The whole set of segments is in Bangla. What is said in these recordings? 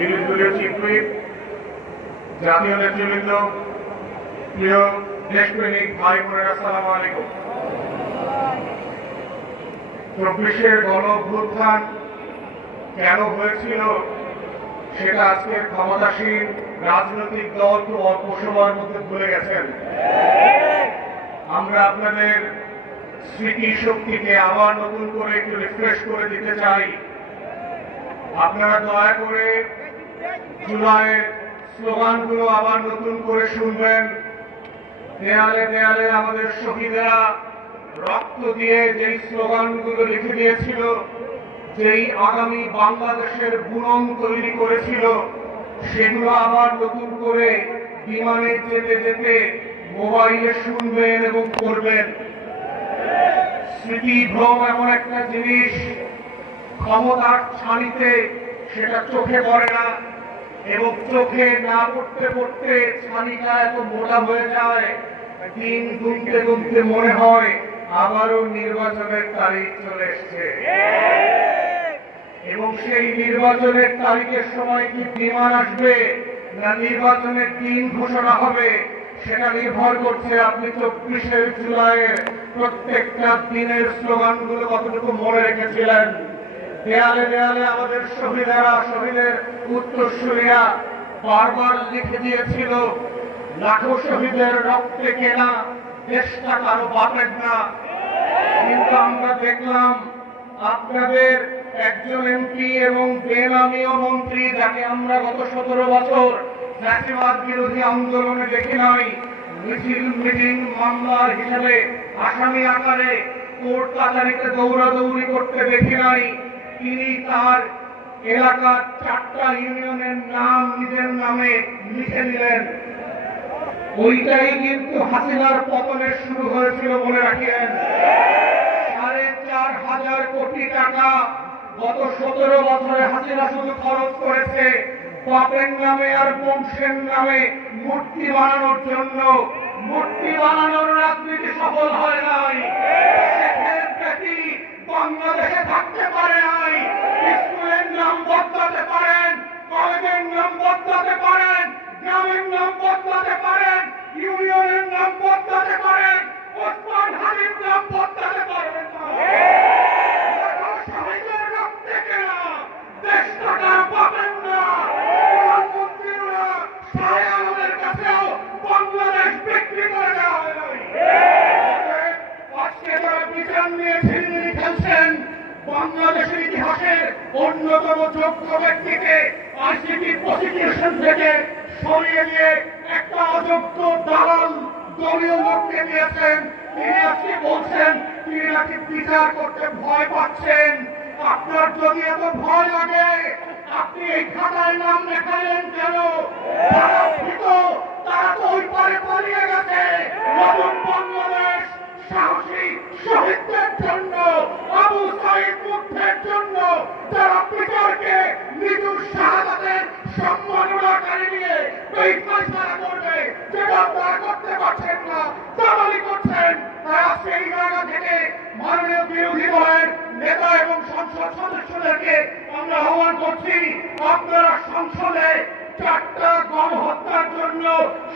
দলীয় চিফ হুইপ, জাতীয় নেতৃবৃন্দ, প্রিয় দেশপ্রেমিক ভাই বোনেরা, আসসালামু আলাইকুম। 24-এর গণ অভ্যুত্থান কেন হয়েছিল সেটা আজকের ক্ষমতাসীন রাজনৈতিক দল খুব অল্প সময়ের মধ্যে ভুলে গেছেন। আমরা আপনাদের স্মৃতি শক্তিকে আবার নতুন করে একটু রিফ্রেশ করে দিতে চাই। আপনারা দয়া করে জুলাইয়ের স্লোগানগুলো আবার নতুন করে শুনবেন। দেয়ালে দেয়ালে আমাদের শহীদেরা রক্ত দিয়ে যেই স্লোগানগুলো লিখে দিয়েছিল, যেই আগামী বাংলাদেশের বুনন তৈরি করেছিল, সেগুলো আবার নতুন করে বিমানে যেতে যেতে মোবাইলে শুনবেন এবং পড়বেন। স্মৃতিভ্রম এমন একটা জিনিস, ক্ষমতার ছানিতে সেটা চোখে পড়ে না, এবং চোখে না পড়তে পড়তে ছানিটা এত মোটা হয়ে যায়, দিন গুনতে গুনতে মনে হয় আবারও নির্বাচনের তারিখ চলে এসছে। এবং সেই নির্বাচনের তারিখের সময় কি বিমান আসবে না নির্বাচনের দিন ঘোষণা হবে, সেটা নির্ভর করছে আপনি 24 জুলাইয়ের প্রত্যেকটা দিনের স্লোগানগুলো কতটুকু মনে রেখেছিলেন। দেয়ালে দেয়ালে আমাদের শহীদেরা, শহীদের উত্তরসূরিরা বারবার লিখে দিয়েছিল, লাখো শহীদের রক্তে কেনা দেশটা কারো বাপের না। কিন্তু আমরা দেখলাম আপনাদের একজন এমপি এবং বেনামীয় মন্ত্রী, যাকে আমরা গত 17 বছর ফ্যাসিবাদ বিরোধী আন্দোলনে দেখি নাই, মিছিল মিটিং মামলার হিসেবে আসামি আকারে কোর্ট কাছারিতে দৌড়াদৌড়ি করতে দেখি নাই, তিনি তার এলাকার 4টা ইউনিয়নের নাম নিজের নামে লিখে নিলেন। ওইটাই কিন্তু হাসিনার পতনের শুরু হয়েছিল, মনে রাখেন। 4,500 কোটি টাকা গত 17 বছরে হাসিনা শুধু খরচ করেছে বাপের নামে আর বংশের নামে মূর্তি বানানোর জন্য। মূর্তি বানানোর রাজনীতি সফল হয় নাই। শেখের বেটি বাংলাদেশে থাকতে পারে নাই। স্কুলের নাম বদলাতে পারেন, কলেজের নাম বদলাতে পারেন, গ্রামের নাম বদলাতে পারেন, ইউনিয়নের নাম বদলাতে পারেন, ওসমান হাদির নাম বদলাতে পারবেন না। শহীদের রক্তে কেনা দেশটা কারো পাবেন না। প্রধানমন্ত্রীরা সাড়ে আমাদের কাছেও বাংলাদেশ বিক্রি করে দেওয়া হয় নাই। আজকে তারা বিচার নিয়ে ঝিলমিলি খেলছেন। বাংলাদেশের ইতিহাসের অন্যতম যোগ্য ব্যক্তিকে আইসিটি প্রসিকিউশন থেকে সরিয়ে দিয়ে একটা অযোগ্য দালাল দলীয় লোককে দিয়েছেন। তিনি আজকে বলছেন তিনি নাকি বিচার করতে ভয় পাচ্ছেন। আপনার যদি এত ভয় লাগে আপনি এই খাতায় নাম লেখালেন কেন? যারা ভীত তারা তো ওই পারে পালিয়ে গেছে। নতুন বাংলাদেশ সাহসী শহীদদের জন্য, আবু সাইদ মুগ্ধের জন্য, যারা বিচারকে মৃদু শাহাদাতের সম্মাননাকারী নিয়ে এই ফয়সালা করবে, যেটা আপনারা করতে পারছেন না, দালালি করছেন। তাই আজকে এই জায়গা থেকে মাননীয় বিরোধী দলের নেতা এবং সংসদ সদস্যদেরকে আমরা আহ্বান করছি, আপনারা সংসদে 4টা গণহত্যার জন্য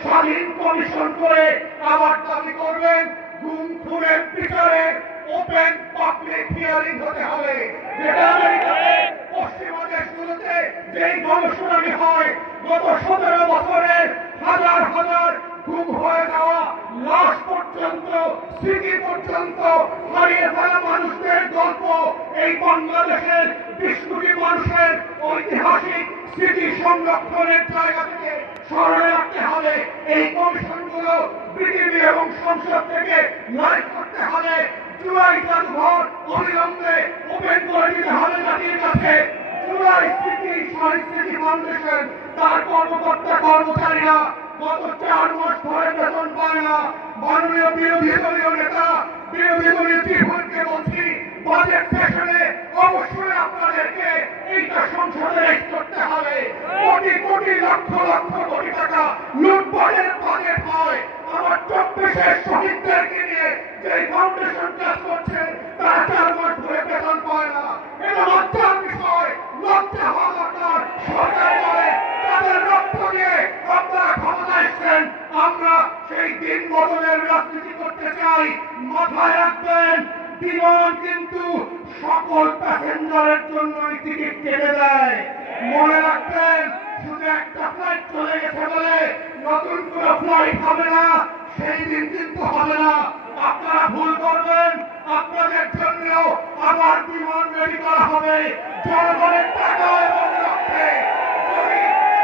স্বাধীন কমিশন করে আবার দাবি করবেন। গুম খুনের বিচারে ওপেন পাবলিক হিয়ারিং হতে হবে, যেটা আমেরিকাতে পশ্চিমা দেশগুলোতে যেই গণশুনানি হয়। গত 17 বছরের হাজার হাজার গুম হয়ে যাওয়া লাশ পর্যন্ত, স্মৃতি পর্যন্ত হারিয়ে ফেলা মানুষদের গল্প এই বাংলাদেশের 20 কোটি মানুষের ঐতিহাসিক স্মৃতি সংরক্ষণের জায়গা থেকে স্মরণে রাখতে হবে। এই কমিশনগুলো পৃথিবী এবং সংসদ থেকে লাইভ করতে হবে। জুলাই জাদুঘর অবিলম্বে ওপেন করে দিতে হবে জাতির কাছে। জুলাই স্মৃতি সংস্কৃতি ফাউন্ডেশন তার কর্মকর্তা কর্মচারীরা গত 4 মাস ধরে বেতন পায় না। মাননীয় বিরোধী দলীয় নেতা, বিরোধী দলীয় চিফ হুইপকে বলছি, বাজেট সেশনে অবশ্যই আপনাদেরকে এইটা সংসদে রেজ করতে হবে। কোটি কোটি লক্ষ লক্ষ কোটি টাকা লুটপাটের বাজেট হয়। আমার 24-এর শহীদদেরকে নিয়ে যে ফাউন্ডেশন কাজ করছে তারা 4 মাস ধরে বেতন পায় না। এটা লজ্জার বিষয়, লজ্জা হওয়া দরকার। সরকার দিন বদলের রাজনীতি করতে চাই, মাথায় রাখবেন বিমান কিন্তু সকল প্যাসেঞ্জারের জন্যই টিকিট কেটে দেয়। মনে রাখবেন শুধু একটা ফ্লাইট চলে গেছে বলে নতুন কোনো ফ্লাইট হবে না, সেই দিন কিন্তু হবে না। আপনারা ভুল করবেন, আপনাদের জন্যও আবার বিমান রেডি করা হবে জনগণের টাকা এবং রক্তে। যদি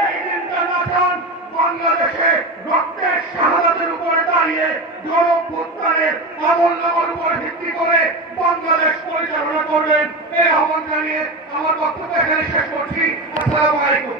এই দিনটা না চান, বাংলাদেশে রক্তের শাহাদাতের উপরে দাঁড়িয়ে গণঅভ্যুত্থানের আমূল্যের উপরে ভিত্তি করে বাংলাদেশ পরিচালনা করবেন, এই আহ্বান জানিয়ে আমার বক্তব্য এখানে শেষ করছি। আসসালামু আলাইকুম।